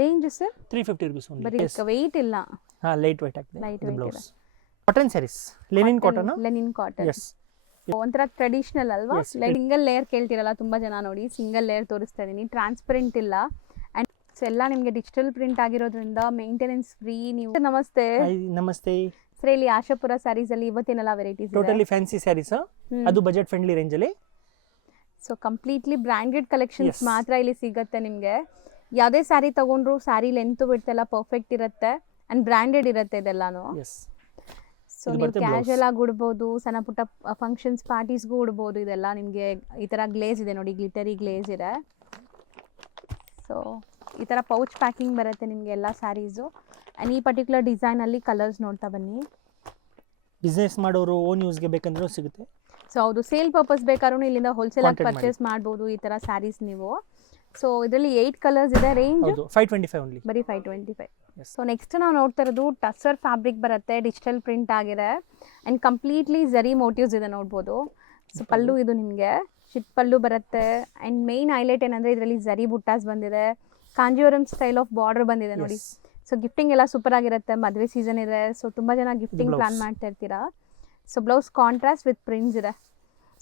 Range sir 350 rupees ಬರೀ only. Weight ಇಲ್ಲ, light weight ಆಗಿದೆ. ಲೈಟ್ ಇದು weight blouse cotton sarees, linen cotton. Linen cotton. Yes, ಒಂಥರ traditional ಅಲ್ವಾ? Yes. ಸಿಂಗಲ್ ಲೇಯರ್ ಕೇಳ್ತಿರಲ್ಲ ತುಂಬಾ ಜನ, ನೋಡಿ ಸಿಂಗಲ್ ಲೇಯರ್ ತೋರಿಸ್ತಾ ಇದೀನಿ. ಟ್ರಾನ್ಸ್ಪರೆಂಟ್ ಇಲ್ಲ ಅಂಡ್ ಎಲ್ಲ ನಿಮಗೆ ಡಿಜಿಟಲ್ ಪ್ರಿಂಟ್ ಆಗಿರೋದ್ರಿಂದ ಮೇಂಟೆನೆನ್ಸ್ ಫ್ರೀ. ನೀವು ನಮಸ್ತೆ. ನಮಸ್ತೆ ಸರ್, ಇಲ್ಲಿ ಆಶಾಪುರ ಸ್ಯಾರೀಸ್ ಅಲ್ಲಿ ಇವತ್ತೇನೆಲ್ಲ ವೆರೈಟೀಸ್ ಇದೆ? ಟೋಟಲಿ ಫ್ಯಾನ್ಸಿ ಸ್ಯಾರೀಸ್, ಅದು ಬಜೆಟ್ ಫ್ರೆಂಡ್ಲಿ ರೇಂಜ್ ಅಲ್ಲಿ. So completely branded collections Yes. ಮಾತ್ರ ಇಲ್ಲಿ ಸಿಗುತ್ತೆ ನಿಮಗೆ. ಯಾವುದೇ ಸ್ಯಾರಿ ತಗೊಂಡ್ರು ಸ್ಯಾರಿ ಲೆಂತ್ ಬಿಡ್ತೆಲ್ಲ ಪರ್ಫೆಕ್ಟ್ ಇರುತ್ತೆ ಅಂಡ್ ಬ್ರ್ಯಾಂಡೆಡ್ ಇರುತ್ತೆ ಇದೆಲ್ಲಾನು. ಎಸ್, ಸೊ ನೀವು ಕ್ಯಾಶುಯಲ್ ಆಗಿ ಉಡ್ಬೋದು, ಸಣ್ಣ ಪುಟ್ಟ ಫಂಕ್ಷನ್ಸ್ ಪಾರ್ಟೀಸ್ಗೂ ಉಡ್ಬೋದು. ಇದೆಲ್ಲ ನಿಮಗೆ ಈ ಥರ ಗ್ಲೇಸ್ ಇದೆ ನೋಡಿ, ಗ್ಲಿಟರಿ ಗ್ಲೇಸ್ ಇದೆ. ಸೊ ಈ ಥರ ಪೌಚ್ ಪ್ಯಾಕಿಂಗ್ ಬರುತ್ತೆ ನಿಮಗೆ ಎಲ್ಲ ಸ್ಯಾರೀಸು. ಆ್ಯಂಡ್ ಈ ಪರ್ಟಿಕ್ಯುಲರ್ ಡಿಸೈನಲ್ಲಿ ಕಲರ್ಸ್ ನೋಡ್ತಾ ಬನ್ನಿ. ಬಿಸ್ನೆಸ್ ಮಾಡೋರು ಓನ್ ಯೂಸ್ಗೆ ಬೇಕಂದ್ರೂ ಸಿಗುತ್ತೆ. ಸೊ ಹೌದು, ಸೇಲ್ ಪರ್ಪಸ್ ಬೇಕಾದ್ರೂ ಇಲ್ಲಿಂದ ಹೋಲ್ಸೇಲ್ ಆಗಿ Contact ಪರ್ಚೇಸ್ ಮಾಡ್ಬೋದು ಈ ಥರ ಸ್ಯಾರೀಸ್ ನೀವು. ಸೊ ಇದರಲ್ಲಿ 8 ಕಲರ್ಸ್ ಇದೆ. ರೇಂಜ್ ಹೌದು 525 ಓನ್ಲಿ. ಬರೀ 525. Yes. ಸೊ ನೆಕ್ಸ್ಟ್ ನಾವು ನೋಡ್ತಾ ಇರೋದು ಟಸ್ಸರ್ ಫ್ಯಾಬ್ರಿಕ್ ಬರುತ್ತೆ, ಡಿಜಿಟಲ್ ಪ್ರಿಂಟ್ ಆಗಿದೆ ಆ್ಯಂಡ್ ಕಂಪ್ಲೀಟ್ಲಿ ಝರಿ ಮೋಟಿವ್ಸ್ ಇದೆ ನೋಡ್ಬೋದು. ಸೊ ಪಲ್ಲು ಇದು ನಿಮಗೆ ಚಿಟ್ ಪಲ್ಲು ಬರುತ್ತೆ. ಆ್ಯಂಡ್ ಮೇನ್ ಹೈಲೈಟ್ ಏನಂದರೆ ಇದರಲ್ಲಿ ಝರಿ ಬುಟ್ಟಾಸ್ ಬಂದಿದೆ, ಕಾಂಜೀವರಂ ಸ್ಟೈಲ್ ಆಫ್ ಬಾರ್ಡರ್ ಬಂದಿದೆ ನೋಡಿ. Yes. ಸೊ ಗಿಫ್ಟಿಂಗ್ ಎಲ್ಲ ಸೂಪರ್ ಆಗಿರುತ್ತೆ, ಮದುವೆ ಸೀಸನ್ ಇದೆ. ಸೊ ತುಂಬ ಜನ ಗಿಫ್ಟಿಂಗ್ blouse. ಪ್ಲಾನ್ ಮಾಡ್ತಾ ಇರ್ತೀರಾ. So blouse contrast with prints ಇದೆ.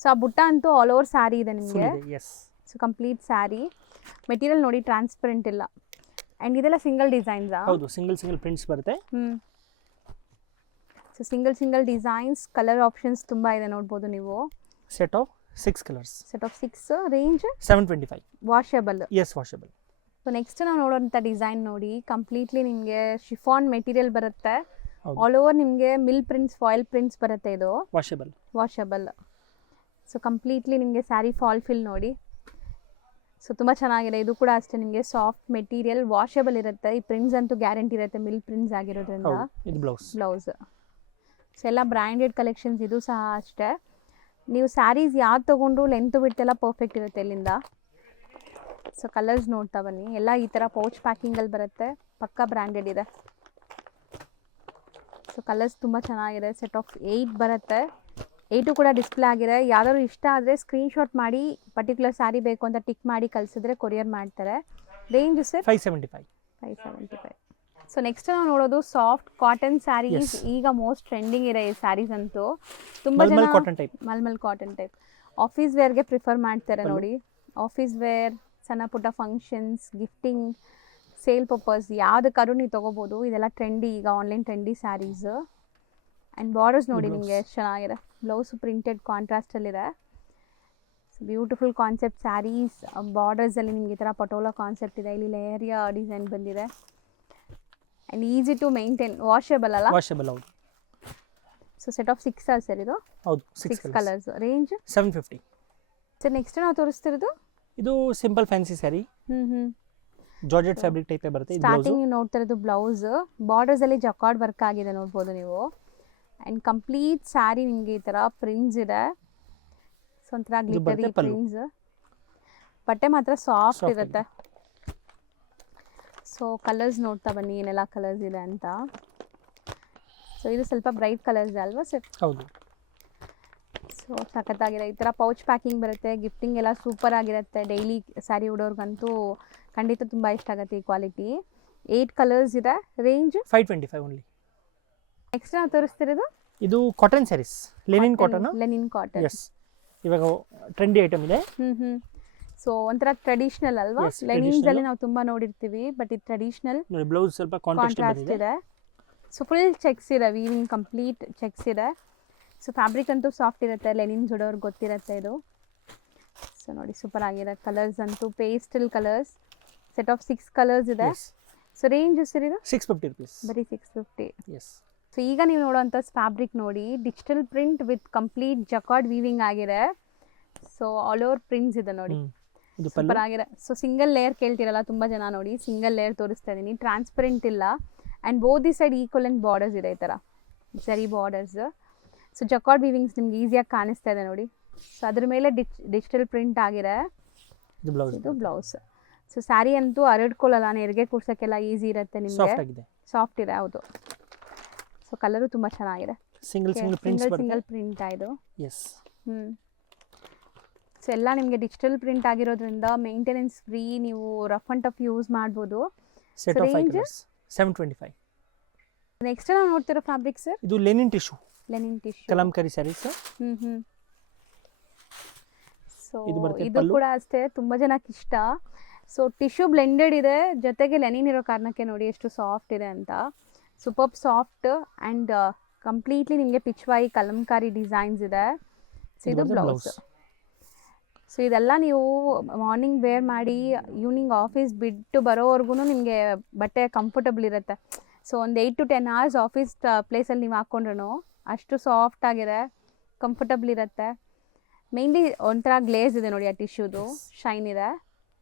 ಸೊ ಆ ಬುಟ್ಟ ಅಂತೂ ಆಲ್ ಓವರ್ ಸ್ಯಾರಿ ಇದೆ ನಿಮಗೆ. Yes, so complete sari material ನೋಡಿ, ಟ್ರಾನ್ಸ್ಪರೆಂಟ್ ಇಲ್ಲ. ಆ್ಯಂಡ್ ಇದೆಲ್ಲ ಸಿಂಗಲ್ ಡಿಸೈನ್ಸಾ? ಹೌದು ಸಿಂಗಲ್ ಪ್ರಿಂಟ್ಸ್ ಬರುತ್ತೆ. So single designs, colour options ತುಂಬ ಇದೆ ನೋಡ್ಬೋದು ನೀವು. Set of 6 colours, set of 6. Range 725. Washable. Yes, washable. So next ನಾವು ನೋಡೋಂಥ ಡಿಸೈನ್ ನೋಡಿ, ಕಂಪ್ಲೀಟ್ಲಿ ನಿಮಗೆ ಶಿಫಾನ್ ಮೆಟೀರಿಯಲ್ ಬರುತ್ತೆ. ಹೌದು. ಆಲ್ ಓವರ್ ನಿಮಗೆ ಮಿಲ್ ಪ್ರಿಂಟ್ಸ್, ಫಾಯಿಲ್ ಪ್ರಿಂಟ್ಸ್ ಬರುತ್ತೆ. ಇದು ವಾಷಬಲ್. ಸೊ ಕಂಪ್ಲೀಟ್ಲಿ ನಿಮಗೆ ಸ್ಯಾರಿ ಫಾಲ್ ಫಿಲ್ ನೋಡಿ. ಸೊ ತುಂಬ ಚೆನ್ನಾಗಿದೆ. ಇದು ಕೂಡ ಅಷ್ಟೇ ನಿಮಗೆ ಸಾಫ್ಟ್ ಮೆಟೀರಿಯಲ್, ವಾಷಬಲ್ ಇರುತ್ತೆ. ಈ ಪ್ರಿಂಟ್ಸ್ ಅಂತೂ ಗ್ಯಾರಂಟಿ ಇರುತ್ತೆ, ಮಿಲ್ ಪ್ರಿಂಟ್ಸ್ ಆಗಿರೋದ್ರಿಂದ. ಇದು ಬ್ಲೌಸ್. ಸೊ ಎಲ್ಲ ಬ್ರ್ಯಾಂಡೆಡ್ ಕಲೆಕ್ಷನ್ಸ್. ಇದು ಸಹ ಅಷ್ಟೇ. ನೀವು ಸ್ಯಾರೀಸ್ ಯಾವ್ದು ತೊಗೊಂಡ್ರು ಲೆಂತ್ ಬಿಡ್ತೆಲ್ಲ ಪರ್ಫೆಕ್ಟ್ ಇರುತ್ತೆ ಇಲ್ಲಿಂದ. ಸೊ ಕಲರ್ಸ್ ನೋಡ್ತಾ ಬನ್ನಿ. ಎಲ್ಲ ಈ ಥರ ಪೌಚ್ ಪ್ಯಾಕಿಂಗಲ್ಲಿ ಬರುತ್ತೆ, ಪಕ್ಕಾ ಬ್ರ್ಯಾಂಡೆಡ್ ಇದೆ. ಸೊ ಕಲರ್ಸ್ ತುಂಬ ಚೆನ್ನಾಗಿದೆ. ಸೆಟ್ ಆಫ್ 8 ಬರುತ್ತೆ. 8 ಕೂಡ ಡಿಸ್ಪ್ಲೇ ಆಗಿದೆ. ಯಾವ್ದಾದ್ರು ಇಷ್ಟ ಆದರೆ ಸ್ಕ್ರೀನ್ಶಾಟ್ ಮಾಡಿ ಪರ್ಟಿಕ್ಯುಲರ್ ಸ್ಯಾರಿ ಬೇಕು ಅಂತ ಟಿಕ್ ಮಾಡಿ ಕಳಿಸಿದ್ರೆ ಕೊರಿಯರ್ ಮಾಡ್ತಾರೆ. Range sir 575. ಸೊ ನೆಕ್ಸ್ಟ್ ನಾವು ನೋಡೋದು ಸಾಫ್ಟ್ ಕಾಟನ್ ಸ್ಯಾರೀಸ್. ಈಗ ಮೋಸ್ಟ್ ಟ್ರೆಂಡಿಂಗ್ ಇದೆ ಈ ಸ್ಯಾರೀಸ್ ಅಂತೂ. ತುಂಬ ಜನ ಮಲ್ಮಲ್ ಕಾಟನ್ ಟೈಪ್ ಆಫೀಸ್ ವೇರ್ಗೆ ಪ್ರಿಫರ್ ಮಾಡ್ತಾರೆ ನೋಡಿ. ಆಫೀಸ್ ವೇರ್, ಸಣ್ಣ ಪುಟ್ಟ ಫಂಕ್ಷನ್ಸ್, ಗಿಫ್ಟಿಂಗ್, ಸೇಲ್ ಪರ್ಪಸ್ ಯಾವುದಕ್ಕಾದ್ರೂ ನೀವು ತೊಗೋಬೋದು. ಇದೆಲ್ಲ ಟ್ರೆಂಡಿ, ಈಗ online trendy saris. And borders ನೋಡಿ ನಿಮಗೆ ಎಷ್ಟು ಚೆನ್ನಾಗಿದೆ. ಬ್ಲೌಸು ಪ್ರಿಂಟೆಡ್ ಕಾಂಟ್ರಾಸ್ಟಲ್ಲಿದೆ. Beautiful concept saris. ಬಾರ್ಡರ್ಸಲ್ಲಿ ನಿಮಗೆ ಈ ಥರ ಪಟೋಲಾ ಕಾನ್ಸೆಪ್ಟ್ ಇದೆ. ಇಲ್ಲಿ ಲೇಯರಿಯ ಡಿಸೈನ್ ಬಂದಿದೆ. And easy to maintain. Washable ಅಲ್ಲ? ವಾಷಬಲ್, ಹೌದು. ಸೊ ಸೆಟ್ ಆಫ್ 6 ಸರ್ ಇದು? ಹೌದು 6 ಕಲರ್ಸ್. ರೇಂಜ್ 750. ಸರ್ ನೆಕ್ಸ್ಟ್ ನಾವು ತೋರಿಸ್ತಿರೋದು ಇದು simple fancy sari, georgette fabric type ಬರುತ್ತೆ. ಸ್ಟಾರ್ಟಿಂಗ್ ನೋಡ್ತಾ ಇರೋದು ಬ್ಲೌಸ್. ಬಾರ್ಡರ್ಸಲ್ಲಿ ಜಕಾರ್ಡ್ ವರ್ಕ್ ಆಗಿದೆ ನೋಡ್ಬೋದು ನೀವು. ಆ್ಯಂಡ್ ಕಂಪ್ಲೀಟ್ ಸ್ಯಾರಿ ನಿಮಗೆ ಈ ಥರ ಪ್ರಿಂಟ್ಸ್ ಇದೆ. ಸೊ ಒಂಥರ ಗ್ಲಿಟರಿ ಪ್ರಿಂಟ್ಸ್. ಬಟ್ಟೆ ಮಾತ್ರ ಸಾಫ್ಟ್ ಇರುತ್ತೆ. ಸೊ ಕಲರ್ಸ್ ನೋಡ್ತಾ ಬನ್ನಿ ಏನೆಲ್ಲ ಕಲರ್ಸ್ ಇದೆ ಅಂತ. ಸೊ ಇದು ಸ್ವಲ್ಪ ಬ್ರೈಟ್ ಕಲರ್ಸ್ ಅಲ್ವಾ ಸರ್? ಹೌದು. ಸೊ ಸಖತ್ತಾಗಿದೆ. ಈ ಥರ ಪೌಚ್ ಪ್ಯಾಕಿಂಗ್ ಬರುತ್ತೆ. ಗಿಫ್ಟಿಂಗ್ ಎಲ್ಲ ಸೂಪರ್ ಆಗಿರುತ್ತೆ. ಡೈಲಿ ಸ್ಯಾರಿ ಉಡೋರ್ಗಂತೂ ಖಂಡಿತ ತುಂಬ ಇಷ್ಟ ಆಗುತ್ತೆ ಈ ಕ್ವಾಲಿಟಿ. 8 ಕಲರ್ಸ್ ಇದೆ. Range 525 only. ನೆಕ್ಸ್ಟ್ ನಾವು ತೋರಿಸ್ತಿರೋದು ಇದು cotton sarees, linen cotton. Yes, ಇವಾಗ ಟ್ರೆಂಡಿ ಐಟಮ್ ಇದೆ. ಸೊ ಒಂಥರ ಟ್ರೆಡಿಷನಲ್ ಅಲ್ವಾ? ಲೆನಿನ್ಸ್ ಅಲ್ಲಿ ನಾವು ತುಂಬಾ ನೋಡಿರ್ತೀವಿ, ಬಟ್ ಇದು ಟ್ರೆಡಿಷನಲ್. ಬ್ಲೌಸ್ ಸ್ವಲ್ಪ ಕಾಂಟ್ರಾಸ್ಟ್ ಇದೆ. ಸೊ ಫುಲ್ ಚೆಕ್ಸ್ ಇದೆ, ವೀವಿಂಗ್ ಕಂಪ್ಲೀಟ್ ಚೆಕ್ಸ್ ಇದೆ. ಸೊ ಫ್ಯಾಬ್ರಿಕ್ ಅಂತೂ ಸಾಫ್ಟ್ ಇರುತ್ತೆ, ಲೆನಿನ್ಸ್ ಉಡೋರ್ಗೆ ಗೊತ್ತಿರುತ್ತೆ ಇದು. ಸೊ ನೋಡಿ ಸೂಪರ್ ಆಗಿದೆ. ಕಲರ್ಸ್ ಅಂತೂ pastel colours. Set of 6 colours ಇದೆ. ಸೊ ರೇಂಜ್ ಸರ್ ಇದು 650 ರೂಪೀಸ್. ಬರೀ 650. ಎಸ್. ಸೊ ಈಗ ನೀವು ನೋಡೋಂಥ ಫ್ಯಾಬ್ರಿಕ್ ನೋಡಿ, digital print with complete jacquard weaving ಆಗಿದೆ. ಸೊ ಆಲ್ ಓವರ್ ಪ್ರಿಂಟ್ಸ್ ಇದೆ ನೋಡಿ, ಸೂಪರ್ ಆಗಿದೆ. ಸೊ ಸಿಂಗಲ್ ಲೇಯರ್ ಕೇಳ್ತಿರಲ್ಲ ತುಂಬ ಜನ, ನೋಡಿ ಸಿಂಗಲ್ ಲೇಯರ್ ತೋರಿಸ್ತಾ ಇದ್ದೀನಿ. ಟ್ರಾನ್ಸ್ಪರೆಂಟ್ ಇಲ್ಲ. And both the side equal and borders ಇದೆ, ಈ ಥರ ಸರಿ ಬಾರ್ಡರ್ಸ್. ಸೊ ಜಕಾರ್ಡ್ ವೀವಿಂಗ್ಸ್ ನಿಮ್ಗೆ ಈಸಿಯಾಗಿ ಕಾಣಿಸ್ತಾ ಇದೆ ನೋಡಿ. ಸೊ ಅದ್ರ ಮೇಲೆ ಡಿಜಿಟಲ್ ಪ್ರಿಂಟ್ ಆಗಿದೆ. ಇದು ಬ್ಲೌಸ್. ಸೊ ಸ್ಯಾರಿ ಅಂತೂ ಹರಡ್ಕೊಳ್ಳಲ್ಲ, ನೆರಿಗೆ ಕೂರ್ಸೋಕ್ಕೆಲ್ಲ ಈಸಿ ಇರುತ್ತೆ ನಿಮಗೆ. ಸಾಫ್ಟ್ ಇದೆ, ಹೌದು. ಸೊ ಕಲರು ತುಂಬ ಚೆನ್ನಾಗಿದೆ. ಸಿಂಗಲ್ ಪ್ರಿಂಟ್ ಇದು. ಸೊ ಎಲ್ಲ ನಿಮಗೆ ಡಿಜಿಟಲ್ ಪ್ರಿಂಟ್ ಆಗಿರೋದ್ರಿಂದ ಮೇಂಟೆನೆನ್ಸ್ ಫ್ರೀ. ನೀವು ರಫ್ ಆ್ಯಂಡ್ ಟಫ್ ಯೂಸ್ ಮಾಡ್ಬೋದು. Set of 5 range? Colours 725. Next ನಾವು ನೋಡ್ತಿರೋ ಫ್ಯಾಬ್ರಿಕ್ ಸರ್ ಇದು linen tissue linen tissue. Kalamkari sarees. So ಇದು ಬರುತ್ತೆ ಇದು ಪಲ್ಲು. ಕೂಡ ಅಷ್ಟೇ ತುಂಬ ಜನಕ್ಕೆ ಇಷ್ಟ. ಸೊ ಟಿಶ್ಯೂ ಬ್ಲೆಂಡೆಡ್ ಇದೆ, ಜೊತೆಗೆ ಲೆನಿನ್ ಇರೋ ಕಾರಣಕ್ಕೆ ನೋಡಿ ಎಷ್ಟು ಸಾಫ್ಟ್ ಇದೆ ಅಂತ. ಸೂಪರ್ ಸಾಫ್ಟ್ ಆ್ಯಂಡ್ ಕಂಪ್ಲೀಟ್ಲಿ ನಿಮಗೆ ಪಿಚ್ವಾಯಿ ಕಲಂಕಾರಿ ಡಿಸೈನ್ಸ್ ಇದೆ. ಸೊ ಇದು ಬ್ಲೌಸ್. ಸೊ ಇದೆಲ್ಲ ನೀವು ಮಾರ್ನಿಂಗ್ ವೇರ್ ಮಾಡಿ ಈವ್ನಿಂಗ್ ಆಫೀಸ್ ಬಿಟ್ಟು ಬರೋವರೆಗೂ ನಿಮಗೆ ಬಟ್ಟೆ ಕಂಫರ್ಟಬಲ್ ಇರುತ್ತೆ. ಸೊ ಒಂದು 8 to 10 hours ಆಫೀಸ್ ಪ್ಲೇಸಲ್ಲಿ ನೀವು ಹಾಕ್ಕೊಂಡ್ರು ಅಷ್ಟು ಸಾಫ್ಟ್ ಆಗಿದೆ, ಕಂಫರ್ಟಬಲ್ ಇರುತ್ತೆ. ಮೇನ್ಲಿ ಒಂಥರ ಗ್ಲೇಸ್ ಇದೆ ನೋಡಿ, ಆ ಟಿಶ್ಯೂದು ಶೈನ್ ಇದೆ.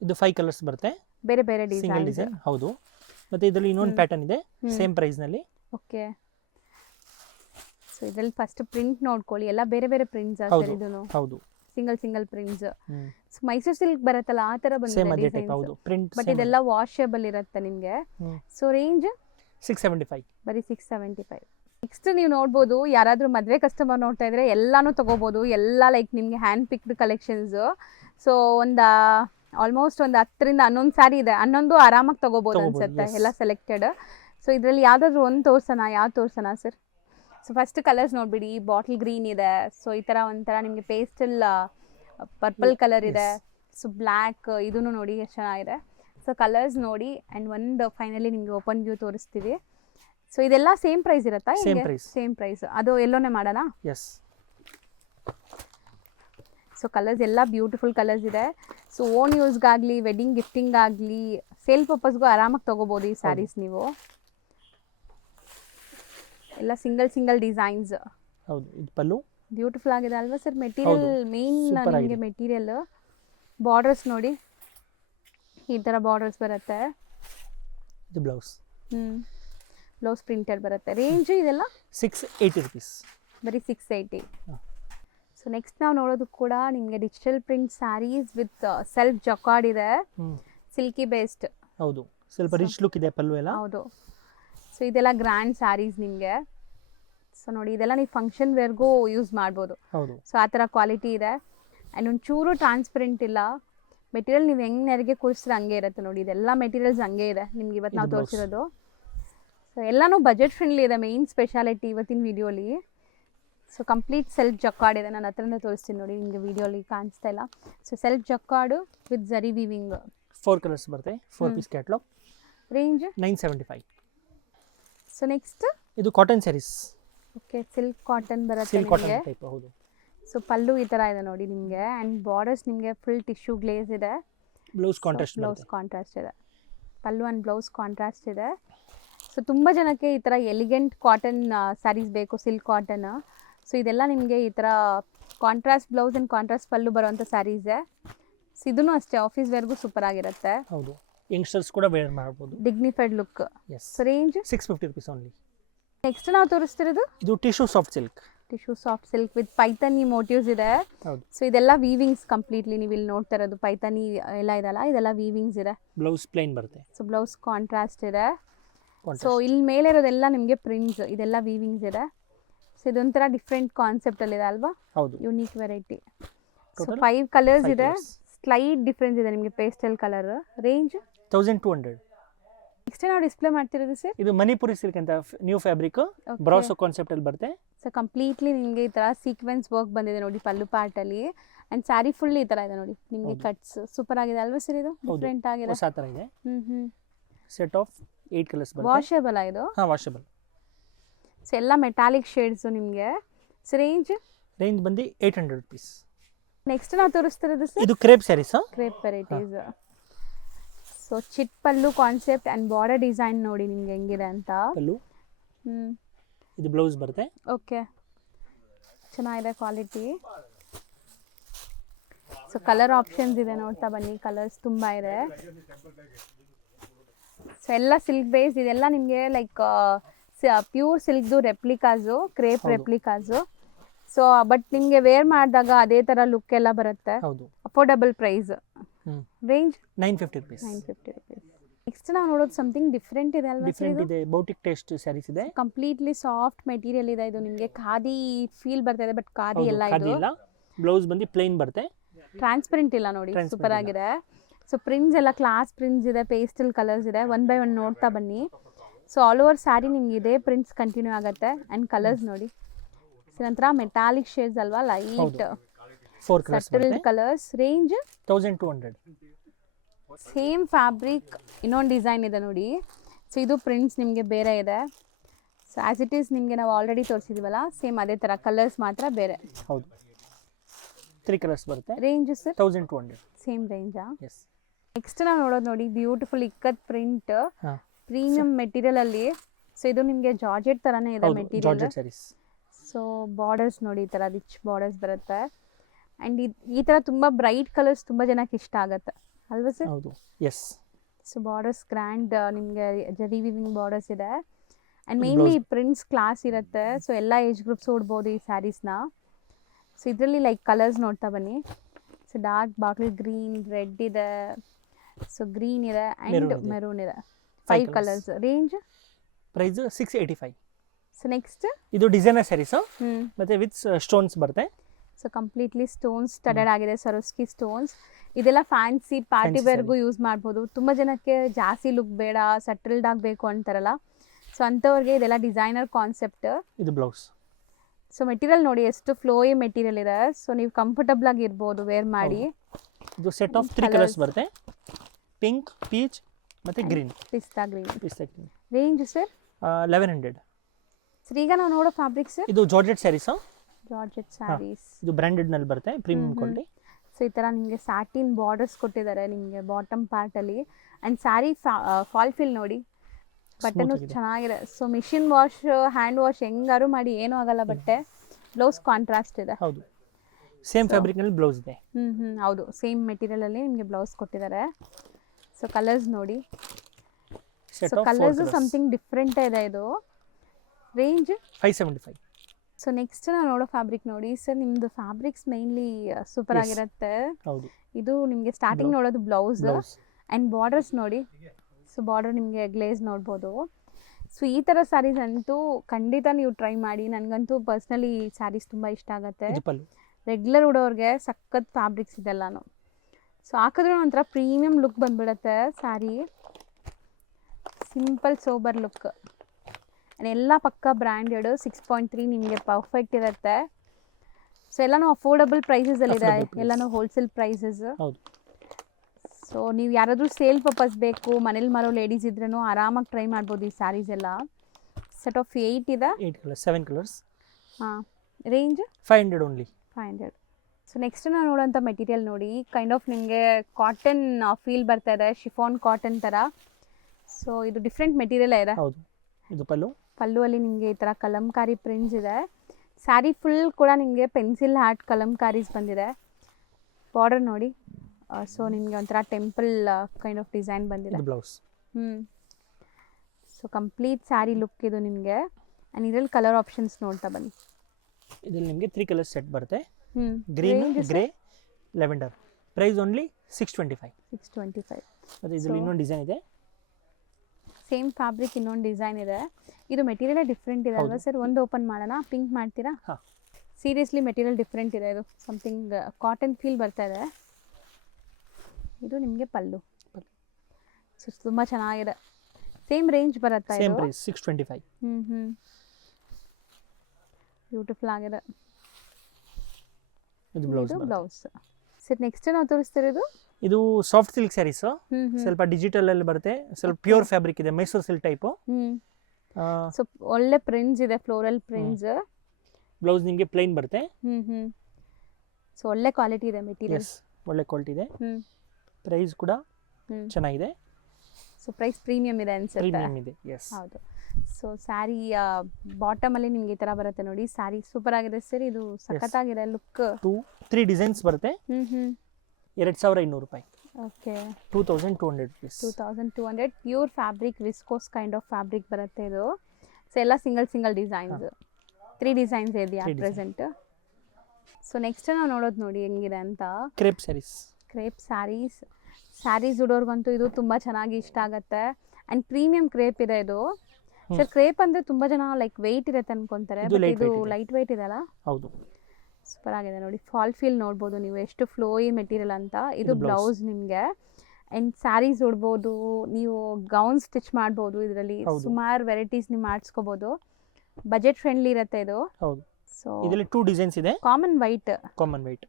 ಇದು 5 ಕಲರ್ಸ್ ಬರುತ್ತೆ, ಬೇರೆ ಬೇರೆ ಸಿಂಗಲ್ ಡಿಸೈನ್. ಡಿಸೈನ್. ಹೌದು. ಮತ್ತೆ ಇದರಲ್ಲಿ ಇನ್ನೊಂದು ಪ್ಯಾಟರ್ನ್ ಇದೆ ಸೇಮ್ ಪ್ರೈಸ್ ನಲ್ಲಿ. ಓಕೆ. ಸೊ ಇದರಲ್ಲಿ ಫಸ್ಟ್ ಪ್ರಿಂಟ್ ನೋಡ್ಕೊಳ್ಳಿ, ಎಲ್ಲ ಬೇರೆ ಬೇರೆ ಪ್ರಿಂಟ್ಸ್ ಸರ್ ಹೌದು ಇದನ್ನು. ಹೌದು. Single prints. So Mysuru silk ಬರುತ್ತಲ್ಲ ಆ ಥರ ಸೇಮ್ ಅದೇ ಬಂದಿದೆ ಟೈಪ್. ಹೌದು. ಡಿಸೈನ್ಸ್. ಪ್ರಿಂಟ್ ಬಟ್ ಇದೆಲ್ಲ ವಾಷೇಬಲ್ ಇರುತ್ತೆ ನಿಮಗೆ. So range 675. ಬರೀ 675. ನೆಕ್ಸ್ಟ್ ನೀವು ನೋಡ್ಬೋದು, ಯಾರಾದರೂ ಮದುವೆ ಕಸ್ಟಮರ್ ನೋಡ್ತಾ ಇದ್ರೆ ಎಲ್ಲಾನು ತಗೋಬೋದು. ಎಲ್ಲ ಲೈಕ್ ನಿಮಗೆ ಹ್ಯಾಂಡ್ ಪಿಕ್ಡ್ ಕಲೆಕ್ಷನ್ಸು. ಸೊ ಒಂದು ಆಲ್ಮೋಸ್ಟ್ ಒಂದು 10ರಿಂದ 11 ಸ್ಯಾರಿ ಇದೆ. 11 ಆರಾಮಾಗಿ ತಗೋಬೋದು ಅನ್ಸುತ್ತೆ, yes. ಎಲ್ಲ ಸೆಲೆಕ್ಟೆಡ್. ಸೊ ಇದರಲ್ಲಿ ಯಾವುದಾದ್ರೂ ಒಂದು ತೋರ್ಸೋಣ, ಯಾವ್ದು ತೋರ್ಸೋಣ ಸರ್? ಸೊ ಫಸ್ಟ್ ಕಲರ್ಸ್ ನೋಡ್ಬಿಡಿ. ಬಾಟಲ್ ಗ್ರೀನ್ ಇದೆ, ಸೊ ಈ ಥರ ಒಂಥರ ನಿಮಗೆ ಪೇಸ್ಟಲ್ ಪರ್ಪಲ್ ಕಲರ್ ಇದೆ. ಸೊ ಬ್ಲ್ಯಾಕ್ ಇದೂ ನೋಡಿ ಎಷ್ಟು ಚೆನ್ನಾಗಿದೆ. ಸೊ ಕಲರ್ಸ್ ನೋಡಿ ಆ್ಯಂಡ್ ಒಂದು ಫೈನಲಿ ನಿಮಗೆ ಓಪನ್ ವ್ಯೂ ತೋರಿಸ್ತೀವಿ. ಸೊ ಇದೆಲ್ಲ ಸೇಮ್ ಪ್ರೈಸ್ ಇರುತ್ತಾ? Same price. Same price. ಅದು ಎಲ್ಲೋನೇ ಮಾಡೋಣ. ಎಸ್. ಸೊ ಕಲರ್ಸ್ ಎಲ್ಲ ಬ್ಯೂಟಿಫುಲ್ ಕಲರ್ಸ್ ಇದೆ. ಸೊ ಓನ್ ಯೂಸ್ಗಾಗಲಿ, ವೆಡ್ಡಿಂಗ್ ಗಿಫ್ಟಿಂಗ್ ಆಗಲಿ, ಸೇಲ್ ಪರ್ಪಸ್ಗೂ ಆರಾಮಾಗಿ ತೊಗೋಬೋದು ಈ ಸ್ಯಾರೀಸ್ ನೀವು. ಎಲ್ಲ ಸಿಂಗಲ್ ಡಿಸೈನ್ಸ್. ಹೌದು. ಇದು ಪಲ್ಲು ಬ್ಯೂಟಿಫುಲ್ ಆಗಿದೆ ಅಲ್ವಾ ಸರ್? ಮೆಟೀರಿಯಲ್ ಮೇನ್ Super ನಿಮಗೆ ಆಗಿದೆ. ಮೆಟೀರಿಯಲ್. ಬಾರ್ಡರ್ಸ್ ನೋಡಿ, ಈ ಥರ ಬಾರ್ಡರ್ಸ್ ಬರುತ್ತೆ. ಇದು ಬ್ಲೌಸ್. ಬ್ಲೌಸ್ ಪ್ರಿಂಟೆಡ್ ಬರುತ್ತೆ. ರೇಂಜ್ ಇದೆಲ್ಲ 680 rupees. ಬರೀ 680. ಹಾ. ಸೊ ನೆಕ್ಸ್ಟ್ ನಾವು ನೋಡೋದು ಕೂಡ ನಿಮಗೆ digital print sarees with self jacquard ಇದೆ, ಸಿಲ್ಕಿ ಬೇಸ್ಡ್. ಹೌದು. ಸ್ವಲ್ಪ ರಿಚ್ ಲುಕ್ ಇದೆ ಪಲ್ಲು ಎಲ್ಲ. ಹೌದು. ಸೊ ಇದೆಲ್ಲ ಗ್ರ್ಯಾಂಡ್ ಸ್ಯಾರೀಸ್ ನಿಮಗೆ. ಸೊ ನೋಡಿ, ಇದೆಲ್ಲ ನೀವು ಫಂಕ್ಷನ್ ವೇರ್ಗೂ ಯೂಸ್ ಮಾಡ್ಬೋದು. ಹೌದು. ಸೊ ಆ ಥರ ಕ್ವಾಲಿಟಿ ಇದೆ. ಆ್ಯಂಡ್ ಒಂಚೂರು ಟ್ರಾನ್ಸ್ಪರೆಂಟ್ ಇಲ್ಲ. ಮೆಟೀರಿಯಲ್ ನೀವು ಹೆಂಗೆ ನೆರಿಗೆ ಕೂರಿಸಿದ್ರೆ ಹಂಗೆ ಇರುತ್ತೆ ನೋಡಿ. ಇದೆಲ್ಲ ಮೆಟೀರಿಯಲ್ಸ್ ಹಂಗೆ ಇದೆ ನಿಮ್ಗೆ ಇವತ್ತು ನಾವು ಇದು blouse. ತೋರಿಸಿರೋದು. ಸೊ ಎಲ್ಲನೂ ಬಜೆಟ್ ಫ್ರೆಂಡ್ಲಿ ಇದೆ, ಮೇಯ್ನ್ ಸ್ಪೆಷಾಲಿಟಿ ಇವತ್ತಿನ ವಿಡಿಯೋಲಿ. ಸೊ ಕಂಪ್ಲೀಟ್ ಸೆಲ್ಫ್ ಜಕ್ಕಾರ್ಡ್ ಇದೆ. ನಾನು ಹತ್ರದಿಂದ ತೋರಿಸ್ತೀನಿ ನೋಡಿ, ನಿಮಗೆ ವಿಡಿಯೋಲಿ ಕಾಣಿಸ್ತಾ ಇಲ್ಲ. So self jacquard with zari weaving. 4 colours ಬರುತ್ತೆ. 4 piece catalogue. Range 975. So next ಇದು cotton saris. Okay, silk cotton ಬರುತ್ತೆ ಸಿಲ್ಕ್ ಕಾಟನ್ ನಿಮಗೆ. ಟೈಪ್. ಹೌದು. ಸೊ ಪಲ್ಲು ಈ ಥರ ಇದೆ ನೋಡಿ ನಿಮಗೆ. ಆ್ಯಂಡ್ ಬಾರ್ಡರ್ಸ್ ನಿಮಗೆ ಫುಲ್ ಟಿಶ್ಯೂ ಗ್ಲೇಸ್ ಇದೆ. ಬ್ಲೌಸ್ ಕಾಂಟ್ರಾಸ್ಟ್ ಬ್ಲೌಸ್ ಬರುತ್ತೆ. ಕಾಂಟ್ರಾಸ್ಟ್ ಇದೆ. ಪಲ್ಲು ಆ್ಯಂಡ್ ಬ್ಲೌಸ್ ಕಾಂಟ್ರಾಸ್ಟ್ ಇದೆ. ಸೊ ತುಂಬ ಜನಕ್ಕೆ ಈ ಥರ ಎಲಿಗೆಂಟ್ ಕಾಟನ್ ಸ್ಯಾರೀಸ್ ಬೇಕು, ಸಿಲ್ಕ್ ಕಾಟನ್. ಸೊ ಇದೆಲ್ಲ ನಿಮಗೆ ಈ ಥರ ಕಾಂಟ್ರಾಸ್ಟ್ ಬ್ಲೌಸ್ ಆ್ಯಂಡ್ ಕಾಂಟ್ರಾಸ್ಟ್ ಪಲ್ಲು ಬರುವಂಥ ಸ್ಯಾರೀಸೇ. ಸೊ ಇದೂ ಅಷ್ಟೇ ಆಫೀಸ್ ವೇರ್ಗೂ ಸೂಪರ್ ಆಗಿರುತ್ತೆ. ಹೌದು. ಯಂಗ್ಸ್ಟರ್ಸ್ ಕೂಡ ವೇರ್ ಮಾಡ್ಬೋದು. Dignified look. Yes. So range 650 rupees only. Next ನಾವು ತೋರಿಸ್ತಿರೋದು ಇದು tissue soft silk. Tissue soft silk with Paithani motives ಇದೆ. ಹೌದು. ಸೊ ಇದೆಲ್ಲ ವೀವಿಂಗ್ಸ್ ಕಂಪ್ಲೀಟ್ಲಿ. ನೀವು ಇಲ್ಲಿ ನೋಡ್ತಾ ಇರೋದು ಪೈತಾನಿ ಎಲ್ಲ ಇದೆಲ್ಲ, ಇದೆಲ್ಲ ವೀವಿಂಗ್ಸ್ ಇದೆ. ಬ್ಲೌಸ್ ಪ್ಲೇನ್ ಬರುತ್ತೆ. ಸೊ ಬ್ಲೌಸ್ ಕಾಂಟ್ರಾಸ್ಟ್ ಇದೆ. So contrast. ಇಲ್ಲಿ ಮೇಲೆ ಇರೋದೆಲ್ಲ ನಿಮಗೆ ಪ್ರಿಂಟ್ಸ್, ಇದೆಲ್ಲ ವೀವಿಂಗ್ಸ್ ಇದೆ. ಸೊ ಇದೊಂಥರ ಡಿಫ್ರೆಂಟ್ ಕಾನ್ಸೆಪ್ಟಲ್ಲಿ ಇದೆ ಅಲ್ವಾ? ಹೌದು. Unique variety. So Total 5 colours 5 ಇದೆ. colours. ಸ್ಲೈಟ್ ಡಿಫ್ರೆನ್ಸ್ ಇದೆ ನಿಮಗೆ ಪೇಸ್ಟಲ್ ಕಲರ್. ರೇಂಜ್ 1200. ನೆಕ್ಸ್ಟ್ ನಾವು ಡಿಸ್ಪ್ಲೇ ಮಾಡ್ತಿರೋದು ಸರ್, ಇದು ಮಣಿಪುರಿ ಸಿಲ್ಕ್ ಅಂತ ನ್ಯೂ ಫ್ಯಾಬ್ರಿಕ್. ಬ್ರಾಸೋ ಕಾನ್ಸೆಪ್ಟ್ ಅಲ್ಲಿ ಬರುತ್ತೆ. ಸೊ ಕಂಪ್ಲೀಟ್ಲಿ ನಿಮಗೆ ಈ ಥರ ಸೀಕ್ವೆನ್ಸ್ ವರ್ಕ್ ಬಂದಿದೆ ನೋಡಿ ಪಲ್ಲು ಪಾರ್ಟಲ್ಲಿ. ಆ್ಯಂಡ್ ಸ್ಯಾರಿ ಫುಲ್ ಈ ಥರ ಇದೆ ನೋಡಿ ನಿಮಗೆ. ಕಟ್ಸ್ ಸೂಪರ್ ಆಗಿದೆ ಅಲ್ವಾ ಸರ್? ಇದು ಡಿಫ್ರೆಂಟ್ ಆಗಿದೆ. ಹೊಸ ತರ ಇದೆ. ಸೆಟ್ ಆಫ್ 8 ಕಲರ್ಸ್ ಬರುತ್ತೆ. ವಾಷೇಬಲ್ ಇದು. ಹಾ, ವಾಷಬಲ್. ಸೊ ಎಲ್ಲ ಮೆಟಾಲಿಕ್ ಶೇಡ್ಸು ನಿಮಗೆ. ಸೊ ರೇಂಜ್ ಬಂದು 800 rupees. ನೆಕ್ಸ್ಟ್ ನಾವು ತೋರಿಸ್ತಿರೋದು ಸರ್, ಇದು crepe sarees. Crepe varieties. So ಚಿಟ್ pallu concept and border design ನೋಡಿ ನಿಮ್ಗೆ ಹೆಂಗಿದೆ ಅಂತ. ಪಲ್ಲು. ಇದು ಬ್ಲೌಸ್ ಬರುತ್ತೆ. ಓಕೆ, ಚೆನ್ನಾಗಿದೆ ಕ್ವಾಲಿಟಿ. ಸೊ ಕಲರ್ ಆಪ್ಷನ್ಸ್ ಇದೆ, ನೋಡ್ತಾ ಬನ್ನಿ. ಕಲರ್ಸ್ ತುಂಬ ಇದೆ. ಸೊ ಎಲ್ಲ ಸಿಲ್ಕ್ ಬೇಸ್. ಇದೆಲ್ಲ ನಿಮಗೆ ಲೈಕ್ ಪ್ಯೂರ್ ಸಿಲ್ಕ್ದು replicas, crepe replicas. So but ನಿಮಗೆ ವೇರ್ ಮಾಡಿದಾಗ ಅದೇ ಥರ ಲುಕ್ ಎಲ್ಲ ಬರುತ್ತೆ. ಹೌದು. Affordable price. Range 950 rupees. 950 rupees. Next ನಾವು ನೋಡೋದು ಸಮಥಿಂಗ್ ಡಿಫ್ರೆಂಟ್ ಇದೆ ಅಲ್ವಾ? ಡಿಫ್ರೆಂಟ್ ಇದೆ. ಬೌಟಿಕ್ ಟೇಸ್ಟ್ ಸ್ಯಾರೀಸ್ ಇದೆ. ಕಂಪ್ಲೀಟ್ಲಿ ಸಾಫ್ಟ್ ಮೆಟೀರಿಯಲ್ ಇದೆ. ಇದು ನಿಮಗೆ ಖಾದಿ ಫೀಲ್ ಬರ್ತಾ ಇದೆ, ಬಟ್ ಖಾದಿ ಎಲ್ಲ ಖಾದಿ ಇದು. ಇಲ್ಲ. ಬ್ಲೌಸ್ ಬಂದು ಪ್ಲೇನ್ ಬರುತ್ತೆ. ಟ್ರಾನ್ಸ್ಪರೆಂಟ್ ಇಲ್ಲ ನೋಡಿ, ಸೂಪರ್ ಆಗಿದೆ. ಸೊ ಪ್ರಿಂಟ್ಸ್ ಎಲ್ಲ ಕ್ಲಾಸ್ ಪ್ರಿಂಟ್ಸ್ ಇದೆ, ಪೇಸ್ಟಲ್ ಕಲರ್ಸ್ ಇದೆ, ಒನ್ ಬೈ ಒನ್ ನೋಡ್ತಾ ಬನ್ನಿ. ಸೊ ಆಲ್ ಓವರ್ ಸ್ಯಾರಿ ನಿಮ್ಗೆ ಇದೇ ಪ್ರಿಂಟ್ಸ್ ಕಂಟಿನ್ಯೂ ಆಗುತ್ತೆ. ಆ್ಯಂಡ್ ಕಲರ್ಸ್ ನೋಡಿ, ಸೊ ನಂತರ ಮೆಟಾಲಿಕ್ ಶೇಡ್ಸ್ ಅಲ್ವಾ, light 4 colours subtle colours. Range 1200. Same fabric ಇನ್ನೊಂದು ಡಿಸೈನ್ ಇದೆ ನೋಡಿ. ಸೊ ಇದು ಪ್ರಿಂಟ್ಸ್ ನಿಮಗೆ ಬೇರೆ ಇದೆ. ಸೊ ಆ್ಯಸ್ ಇಟ್ ಈಸ್ ನಿಮಗೆ ನಾವು ಆಲ್ರೆಡಿ ತೋರಿಸಿದ್ದೀವಲ್ಲ, ಸೇಮ್ ಅದೇ ಥರ, ಕಲರ್ಸ್ ಮಾತ್ರ ಬೇರೆ. ಹೌದು, 3 ಕಲರ್ಸ್ ಬರುತ್ತೆ. Range sir 1200. ಸೇಮ್ ರೇಂಜಾ? ಎಸ್. ನೆಕ್ಸ್ಟ್ ನಾವು ನೋಡೋದು ನೋಡಿ, beautiful ikat print, premium material ಅಲ್ಲಿ. ಸೊ ಇದು ನಿಮಗೆ ಜಾರ್ಜೆಟ್ ಥರನೇ ಇದೆ material. Georgette saris. So borders ನೋಡಿ, ಈ ಥರ ರಿಚ್ ಬಾರ್ಡರ್ಸ್ ಬರುತ್ತೆ. ಆ್ಯಂಡ್ ಈ ಥರ ತುಂಬ ಬ್ರೈಟ್ ಕಲರ್ಸ್ ತುಂಬ ಜನಕ್ಕೆ ಇಷ್ಟ ಆಗುತ್ತೆ ಅಲ್ವಾ ಸರ್? ಹೌದು, ಎಸ್. ಸೊ ಬಾರ್ಡರ್ಸ್ ಗ್ರ್ಯಾಂಡ್ ನಿಮಗೆ ಜರಿ ವಿವಿಂಗ್ ಬಾರ್ಡರ್ಸ್ ಇದೆ. ಆ್ಯಂಡ್ ಮೇನ್ಲಿ ಪ್ರಿಂಟ್ಸ್ ಕ್ಲಾಸ್ ಇರುತ್ತೆ. ಸೊ ಎಲ್ಲ ಏಜ್ ಗ್ರೂಪ್ಸ್ ಉಡ್ಬೋದು ಈ ಸ್ಯಾರೀಸ್ನ. ಸೊ ಇದರಲ್ಲಿ ಲೈಕ್ ಕಲರ್ಸ್ ನೋಡ್ತಾ ಬನ್ನಿ. So dark bottle green, red ಇದೆ, ಸೊ ಗ್ರೀನ್ ಇದೆ ಆ್ಯಂಡ್ ಮೆರೂನ್ ಇದೆ. 5 colours. Range price 685. So next ಇದು ಡಿಸೈನರ್ ಸ್ಯಾರೀಸ್ ಮತ್ತೆ ವಿತ್ ಸ್ಟೋನ್ಸ್ ಬರುತ್ತೆ. ಸೊ ಕಂಪ್ಲೀಟ್ಲಿ ಸ್ಟೋನ್ಸ್ ಸ್ಟಡೆಡ್ ಆಗಿದೆ, ಸರೋಸ್ಕಿ ಸ್ಟೋನ್ಸ್. ಇದೆಲ್ಲ ಫ್ಯಾನ್ಸಿ ಪಾರ್ಟಿ ವೇರ್ಗೂ ಯೂಸ್ ಮಾಡ್ಬೋದು. ತುಂಬ ಜನಕ್ಕೆ ಜಾಸ್ತಿ ಲುಕ್ ಬೇಡ, ಸಟಲ್ಡ್ ಆಗಬೇಕು ಅಂತಾರಲ್ಲ, ಸೊ ಅಂಥವ್ರಿಗೆ ಇದೆಲ್ಲ ಡಿಸೈನರ್ ಕಾನ್ಸೆಪ್ಟ್. ಇದು ಬ್ಲೌಸ್. ಸೊ ಮೆಟೀರಿಯಲ್ ನೋಡಿ ಎಷ್ಟು ಫ್ಲೋಯಿ ಮೆಟೀರಿಯಲ್ ಇದೆ. ಸೊ ನೀವು ಕಂಫರ್ಟಬಲ್ ಆಗಿ ಇರ್ಬೋದು ವೇರ್ ಮಾಡಿ. ಇದು ಸೆಟ್ ಆಫ್ 3 ಕಲರ್ಸ್ ಬರುತ್ತೆ, ಪಿಂಕ್, ಪೀಚ್ ಮತ್ತೆ ಗ್ರೀನ್. ಪಿಸ್ತಾ ಗ್ರೀನ್. ಪಿಸ್ತಾ ಗ್ರೀನ್. Range sir 1100. ಸರ್ ಈಗ ನಾವು ನೋಡೋ ಫ್ಯಾಬ್ರಿಕ್ ಸರ್, ಇದು ಜಾರ್ಜೆಟ್ ಸ್ಯಾರೀಸ್. ಜಾರ್ಜೆಟ್ ಸ್ಯಾರೀಸ್. ಇದು ಬ್ರಾಂಡೆಡ್ ನಲ್ಲಿ ಬರುತ್ತೆ, ಪ್ರೀಮಿಯಂ ಕ್ವಾಲಿಟಿ. ಸೊ ಈ ಥರ ನಿಮಗೆ ಸ್ಯಾಟಿನ್ ಬಾರ್ಡರ್ಸ್ ಕೊಟ್ಟಿದ್ದಾರೆ ನಿಮಗೆ ಬಾಟಮ್ ಪಾರ್ಟಲ್ಲಿ. ಆ್ಯಂಡ್ ಸ್ಯಾರಿ ಫಾಲ್ ಫಿಲ್ ನೋಡಿ, ಬಟ್ಟೆನೂ ಚೆನ್ನಾಗಿದೆ. So machine wash, hand wash ಹೆಂಗಾರು ಮಾಡಿ ಏನೂ ಆಗಲ್ಲ ಬಟ್ಟೆ. ಬ್ಲೌಸ್ ಕಾಂಟ್ರಾಸ್ಟ್ ಇದೆ. ಹೌದು, ಸೇಮ್ ಫ್ಯಾಬ್ರಿಕ್ ನಲ್ಲಿ ಬ್ಲೌಸ್ ಇದೆ. ಹೌದು, ಸೇಮ್ ಮೆಟೀರಿಯಲ್ ಅಲ್ಲಿ ನಿಮಗೆ ಬ್ಲೌಸ್ ಕೊಟ್ಟಿದ್ದಾರೆ. ಸೊ ಕಲರ್ಸ್ ನೋಡಿ, ಸೊ ಕಲರ್ಸ್ ಸಮಥಿಂಗ್ ಡಿಫ್ರೆಂಟ್ ಇದೆ ಇದು. ರೇಂಜ್ 575. ಸೊ ನೆಕ್ಸ್ಟ್ ನಾವು ನೋಡೋ ಫ್ಯಾಬ್ರಿಕ್ ನೋಡಿ ಸರ್, ನಿಮ್ಮದು ಫ್ಯಾಬ್ರಿಕ್ಸ್ ಮೈನ್ಲಿ ಸೂಪರ್ ಆಗಿರುತ್ತೆ. ಹೌದು, ಇದು ನಿಮಗೆ ಸ್ಟಾರ್ಟಿಂಗ್ ನೋಡೋದು ಬ್ಲೌಸ್ ಆ್ಯಂಡ್ ಬಾರ್ಡರ್ಸ್ ನೋಡಿ. ಸೊ ಬಾರ್ಡರ್ ನಿಮಗೆ ಗ್ಲೇಸ್ ನೋಡ್ಬೋದು. ಸೊ ಈ ಥರ ಸ್ಯಾರೀಸ್ ಅಂತೂ ಖಂಡಿತ ನೀವು ಟ್ರೈ ಮಾಡಿ. ನನಗಂತೂ ಪರ್ಸ್ನಲಿ ಸ್ಯಾರೀಸ್ ತುಂಬ ಇಷ್ಟ ಆಗುತ್ತೆ. ರೆಗ್ಯುಲರ್ ಉಡೋರಿಗೆ ಸಖತ್ ಫ್ಯಾಬ್ರಿಕ್ಸ್ ಇದೆಲ್ಲನೂ. ಸೊ ಹಾಕಿದ್ರೆ ಒಂಥರ ಪ್ರೀಮಿಯಂ ಲುಕ್ ಬಂದ್ಬಿಡುತ್ತೆ ಸ್ಯಾರಿ. Simple sober look. ಎಲ್ಲ ಪಕ್ಕ ಬ್ರ್ಯಾಂಡೆಡ್. 6.3 ನಿಮಗೆ ಪರ್ಫೆಕ್ಟ್ ಇರುತ್ತೆ. ಸೊ ಎಲ್ಲನೂ ಅಫೋರ್ಡಬಲ್ ಪ್ರೈಸಸಲ್ಲಿದೆ, ಎಲ್ಲನೂ ಹೋಲ್ಸೇಲ್ ಪ್ರೈಸಸ್. ಸೊ ನೀವು ಯಾರಾದರೂ ಸೇಲ್ ಪರ್ಪಸ್ ಬೇಕು, ಮನೇಲಿ ಮಾರೋ ಲೇಡೀಸ್ ಇದ್ರೂ ಆರಾಮಾಗಿ ಟ್ರೈ ಮಾಡ್ಬೋದು ಈ ಸ್ಯಾರೀಸ್ ಎಲ್ಲ. ಸೆಟ್ ಆಫ್ 8 ಇದೆ. 8 ಕಲರ್ಸ್, 7 ಕಲರ್ಸ್. ಹಾಂ, ರೇಂಜ್ 500 ಓನ್ಲಿ. 500. ಸೊ ನೆಕ್ಸ್ಟ್ ನಾವು ನೋಡೋಂಥ ಮೆಟೀರಿಯಲ್ ನೋಡಿ, ಕೈಂಡ್ ಆಫ್ ನಿಮಗೆ ಕಾಟನ್ ಫೀಲ್ ಬರ್ತಾ ಇದೆ, ಶಿಫಾನ್ ಕಾಟನ್ ಥರ. ಸೊ ಇದು ಡಿಫ್ರೆಂಟ್ ಮೆಟೀರಿಯಲ್ ಇದೆ. ಹೌದು, ಇದು ಪಲ್ಲು. ಪಲ್ಲುವಲ್ಲಿ ನಿಮಗೆ ಈ ಥರ ಕಲಂಕಾರಿ ಪ್ರಿಂಟ್ಸ್ ಇದೆ. ಸ್ಯಾರಿ ಫುಲ್ ಕೂಡ ನಿಮಗೆ ಪೆನ್ಸಿಲ್ ಹಾರ್ಟ್ ಕಲಂಕಾರೀಸ್ ಬಂದಿದೆ. ಬಾರ್ಡರ್ ನೋಡಿ, ಸೊ ನಿಮಗೆ ಒಂಥರ ಟೆಂಪಲ್ ಕೈಂಡ್ ಆಫ್ ಡಿಸೈನ್ ಬಂದಿದೆ. Blouse. So complete sari look ಇದು ನಿಮಗೆ. ಆ್ಯಂಡ್ ಇದರಲ್ಲಿ ಕಲರ್ ಆಪ್ಷನ್ಸ್ ನೋಡ್ತಾ ಬನ್ನಿ. ಇದರಲ್ಲಿ ನಿಮಗೆ 3 ಕಲರ್ಸ್ ಸೆಟ್ ಬರುತ್ತೆ, green, grey, lavender. Price only 625. 625. ಮತ್ತು ಇದರಲ್ಲಿ ಇನ್ನೊಂದು ಡಿಸೈನ್ ಇದೆ, ಸೇಮ್ ಫ್ಯಾಬ್ರಿಕ್ ಇನ್ನೊಂದು ಡಿಸೈನ್ ಇದೆ. ಇದು ಮೆಟೀರಿಯಲ್ ಡಿಫ್ರೆಂಟ್ ಇದೆ ಅಲ್ವಾ ಸರ್? ಒಂದು ಓಪನ್ ಮಾಡೋಣ, ಪಿಂಕ್ ಮಾಡ್ತೀರಾ? ಹಾಂ, ಸೀರಿಯಸ್ಲಿ ಮೆಟೀರಿಯಲ್ ಡಿಫ್ರೆಂಟ್ ಇದೆ. ಇದು ಸಮಥಿಂಗ್ ಕಾಟನ್ ಫೀಲ್ ಬರ್ತಾ ಇದೆ. ಇದು ನಿಮಗೆ ಪಲ್ಲು. ಸೊ ತುಂಬ ಚೆನ್ನಾಗಿದೆ. ಸೇಮ್ ರೇಂಜ್ ಬರುತ್ತಾ? Same price 625. ಬ್ಯೂಟಿಫುಲ್ ಆಗಿದೆ. ಇದು ಬ್ಲೌಸ್. ಬ್ಲೌಸ್. ಸರ್ ನೆಕ್ಸ್ಟ್ ನಾವು ತೋರಿಸ್ತಿರೋದು ಇದು ಸಾಫ್ಟ್ ಸಿಲ್ಕ್ ಸ್ಯಾರೀಸ್. ಸ್ವಲ್ಪ ಡಿಜಿಟಲ್ ಅಲ್ಲಿ ಬರುತ್ತೆ, ಸ್ವಲ್ಪ ಪ್ಯೂರ್ ಫ್ಯಾಬ್ರಿಕ್ ಇದೆ, ಮೈಸೂರು ಸಿಲ್ಕ್ ಟೈಪ್. ಸೊ ಒಳ್ಳೆ ಪ್ರಿಂಟ್ಸ್ ಇದೆ, ಫ್ಲೋರಲ್ ಪ್ರಿಂಟ್ಸ್. ಬ್ಲೌಸ್ ನಿಮಗೆ ಪ್ಲೈನ್ ಬರುತ್ತೆ. ಸೊ ಒಳ್ಳೆ ಕ್ವಾಲಿಟಿ ಇದೆ ಮೆಟೀರಿಯಲ್. ಒಳ್ಳೆ ಕ್ವಾಲಿಟಿ ಇದೆ. ಪ್ರೈಸ್ ಕೂಡ ಚೆನ್ನಾಗಿದೆ. ಸೊ ಪ್ರೈಸ್ ಪ್ರೀಮಿಯಂ ಇದೆ ಅನ್ಸುತ್ತೆ. ಪ್ರೀಮಿಯಂ ಇದೆ, ಎಸ್. ಹೌದು. ಸೊ ಸ್ಯಾರಿ ಬಾಟಮ್ ಅಲ್ಲಿ ನಿಮಗೆ ಈ ತರ ಬರುತ್ತೆ ನೋಡಿ. ಸ್ಯಾರಿ ಸೂಪರ್ ಆಗಿದೆ ಸರ್. ಇದು ಸಖತ್ತಾಗಿದೆ ಲುಕ್. 2-3 ಡಿಸೈನ್ಸ್ ಬರುತ್ತೆ. 2200 ರೂಪಾಯಿ. Okay. 2200 rupees. 2200. Pure fabric, viscose kind of fabric ಬರುತ್ತೆ ಇದು. ಸೊ ಎಲ್ಲ ಸಿಂಗಲ್ ಡಿಸೈನ್ಸ್. 3 ಡಿಸೈನ್ಸ್ ಇದೆಯಾ ಪ್ರೆಸೆಂಟ್? ಸೊ ನೆಕ್ಸ್ಟ್ ನಾವು ನೋಡೋದು ನೋಡಿ ಹೆಂಗಿದೆ ಅಂತ. ಕ್ರೇಪ್ ಸ್ಯಾರೀಸ್. ಕ್ರೇಪ್ ಸ್ಯಾರೀಸ್ ಉಡೋರ್ಗಂತೂ ಇದು ತುಂಬ ಚೆನ್ನಾಗಿ ಇಷ್ಟ ಆಗುತ್ತೆ. ಆ್ಯಂಡ್ ಪ್ರೀಮಿಯಂ ಕ್ರೇಪ್ ಇದೆ ಇದು. ಸರ್ ಕ್ರೇಪ್ ಅಂದರೆ ತುಂಬ ಜನ ಲೈಕ್ ವೆಯ್ಟ್ ಇರುತ್ತೆ ಅನ್ಕೊಂತಾರೆ, ಬಟ್ ಇದು ಲೈಟ್ ವೆಯ್ಟ್ ಇದೆ ಅಲ್ಲ? ಹೌದು, ಸೂಪರ್ ಆಗಿದೆ ನೋಡಿ. ಫಾಲ್ ಫೀಲ್ ನೋಡ್ಬೋದು ನೀವು, ಎಷ್ಟು ಫ್ಲೋಯಿ ಮೆಟೀರಿಯಲ್ ಅಂತ. ಇದು ಬ್ಲೌಸ್ ನಿಮಗೆ. ಆ್ಯಂಡ್ ಸ್ಯಾರೀಸ್ ಉಡ್ಬೋದು, ನೀವು ಗೌನ್ ಸ್ಟಿಚ್ ಮಾಡ್ಬೋದು, ಇದರಲ್ಲಿ ಹೌದು. ಸುಮಾರು ವೆರೈಟೀಸ್ ನೀವು ಮಾಡಿಸ್ಕೋಬೋದು. ಬಜೆಟ್ ಫ್ರೆಂಡ್ಲಿ ಇರುತ್ತೆ ಇದು. ಹೌದು. ಸೊ ಇದರಲ್ಲಿ 2 ಡಿಸೈನ್ಸ್ ಇದೆ. Common white. Common white.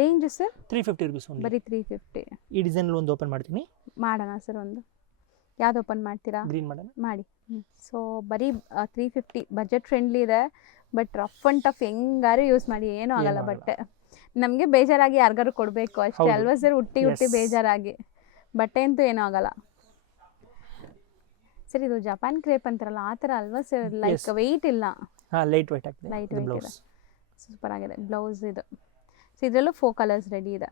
Range sir 350 rupees only. ಬರೀ 350. ಈ ಡಿಸೈನ್ ಒಂದು ಓಪನ್ ಮಾಡ್ತೀನಿ. ಮಾಡೋಣ ಸರ್ ಒಂದು. ಯಾವ್ದು ಓಪನ್ ಮಾಡ್ತೀರಾ? ಗ್ರೀನ್ ಮಾಡೋಣ. ಮಾಡಿ. ಸೊ ಬರೀ 350 ಬಜೆಟ್ ಫ್ರೆಂಡ್ಲಿ ಇದೆ. ಬಟ್ ರಫ್ ಅಂಡ್ ಟಫ್ ಹೆಂಗಾರು ಯೂಸ್ ಮಾಡಿ ಏನೂ ಆಗಲ್ಲ ಏನೂ ಬಟ್ಟೆ. ನಮಗೆ ಬೇಜಾರಾಗಿ ಯಾರಿಗಾರು ಕೊಡಬೇಕು ಅಷ್ಟೇ ಹೌದು. ಅಲ್ವಾ ಸರ್? ಹುಟ್ಟಿ Yes. ಬೇಜಾರಾಗಿ. ಬಟ್ಟೆ ಅಂತೂ ಏನೂ ಆಗಲ್ಲ ಸರ್. ಇದು ಜಪಾನ್ ಕ್ರೇಪ್ ಅಂತಾರಲ್ಲ ಆ ಥರ ಅಲ್ವಾ ಸರ್? Like Yes. ವೆಯ್ಟ್ ಇಲ್ಲ, ಹಾಂ, ಲೈಟ್ ವೆಯ್ಟ್ ಆಗ್ತದೆ. ಲೈಟ್ ಇದು ವೆಯ್ಟ್ ಇದೆ. ಬ್ಲೌಸ್. ಸೂಪರ್ ಆಗಿದೆ ಬ್ಲೌಸ್ ಇದು. ಸೊ ಇದರಲ್ಲೂ 4 ಕಲರ್ಸ್ ರೆಡಿ ಇದೆ.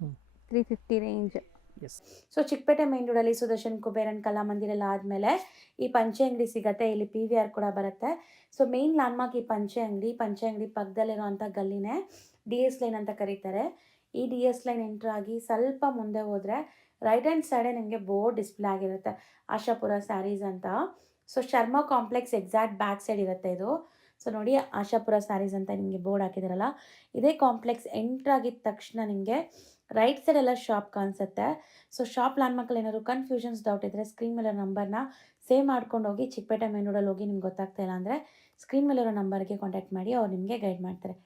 350 range. Yes. So Chickpete main ರೋಡಲ್ಲಿ ಸುದರ್ಶನ್ ಕುಬೇರನ್ ಕಲಾಮಂದಿರ ಎಲ್ಲ ಆದಮೇಲೆ ಈ ಪಂಚೆ ಅಂಗಡಿ ಸಿಗುತ್ತೆ. ಇಲ್ಲಿ PVR ಕೂಡ ಬರುತ್ತೆ. ಸೊ ಮೇನ್ ಲ್ಯಾಂಡ್ಮಾರ್ಕ್ ಈ ಪಂಚೆ ಅಂಗಡಿ ಪಕ್ಕದಲ್ಲಿರುವಂಥ ಗಲ್ಲಿನೇ DS ಲೈನ್ ಅಂತ ಕರೀತಾರೆ. ಈ DS ಲೈನ್ ಎಂಟ್ರ್ ಆಗಿ ಸ್ವಲ್ಪ ಮುಂದೆ ಹೋದರೆ ರೈಟ್ ಹ್ಯಾಂಡ್ ಸೈಡೇ ನಿಮಗೆ ಬೋರ್ಡ್ ಡಿಸ್ಪ್ಲೇ ಆಗಿರುತ್ತೆ, ಆಶಾಪುರ ಸ್ಯಾರೀಸ್ ಅಂತ. So Sharma complex exact back side ಇರುತ್ತೆ ಇದು. ಸೊ ನೋಡಿ, ಆಶಾಪುರ ಸ್ಯಾರೀಸ್ ಅಂತ ನಿಮಗೆ ಬೋರ್ಡ್ ಹಾಕಿದಾರಲ್ಲ, ಇದೇ ಕಾಂಪ್ಲೆಕ್ಸ್ ಎಂಟ್ರ್ ಆಗಿದ ತಕ್ಷಣ ನಿಮಗೆ ರೈಟ್ ಸೈಡ್ ಎಲ್ಲ ಶಾಪ್ ಕಾಣಿಸುತ್ತೆ. ಸೊ ಶಾಪ್ ಲ್ಯಾಂಡ್ಮಾರ್ಕಲ್ಲಿ ಏನಾದ್ರು ಕನ್ಫ್ಯೂಷನ್ಸ್ ಡೌಟ್ ಇದ್ದರೆ ಸ್ಕ್ರೀನ್ ಮೇಲೆ ನಂಬರ್ನ ಸೇವ್ ಮಾಡ್ಕೊಂಡು ಹೋಗಿ. ಚಿಕ್ಕಪೇಟೆ ಮೇನ್ ರೋಡಲ್ಲಿ ಹೋಗಿ ನಿಮ್ಗೆ ಗೊತ್ತಾಗ್ತಾ ಇಲ್ಲ ಅಂದರೆ ಸ್ಕ್ರೀನ್ ಮೇಲಿರೋ ನಂಬರ್ಗೆ ಕಾಂಟ್ಯಾಕ್ಟ್ ಮಾಡಿ, ಅವ್ರು ನಿಮಗೆ ಗೈಡ್ ಮಾಡ್ತಾರೆ.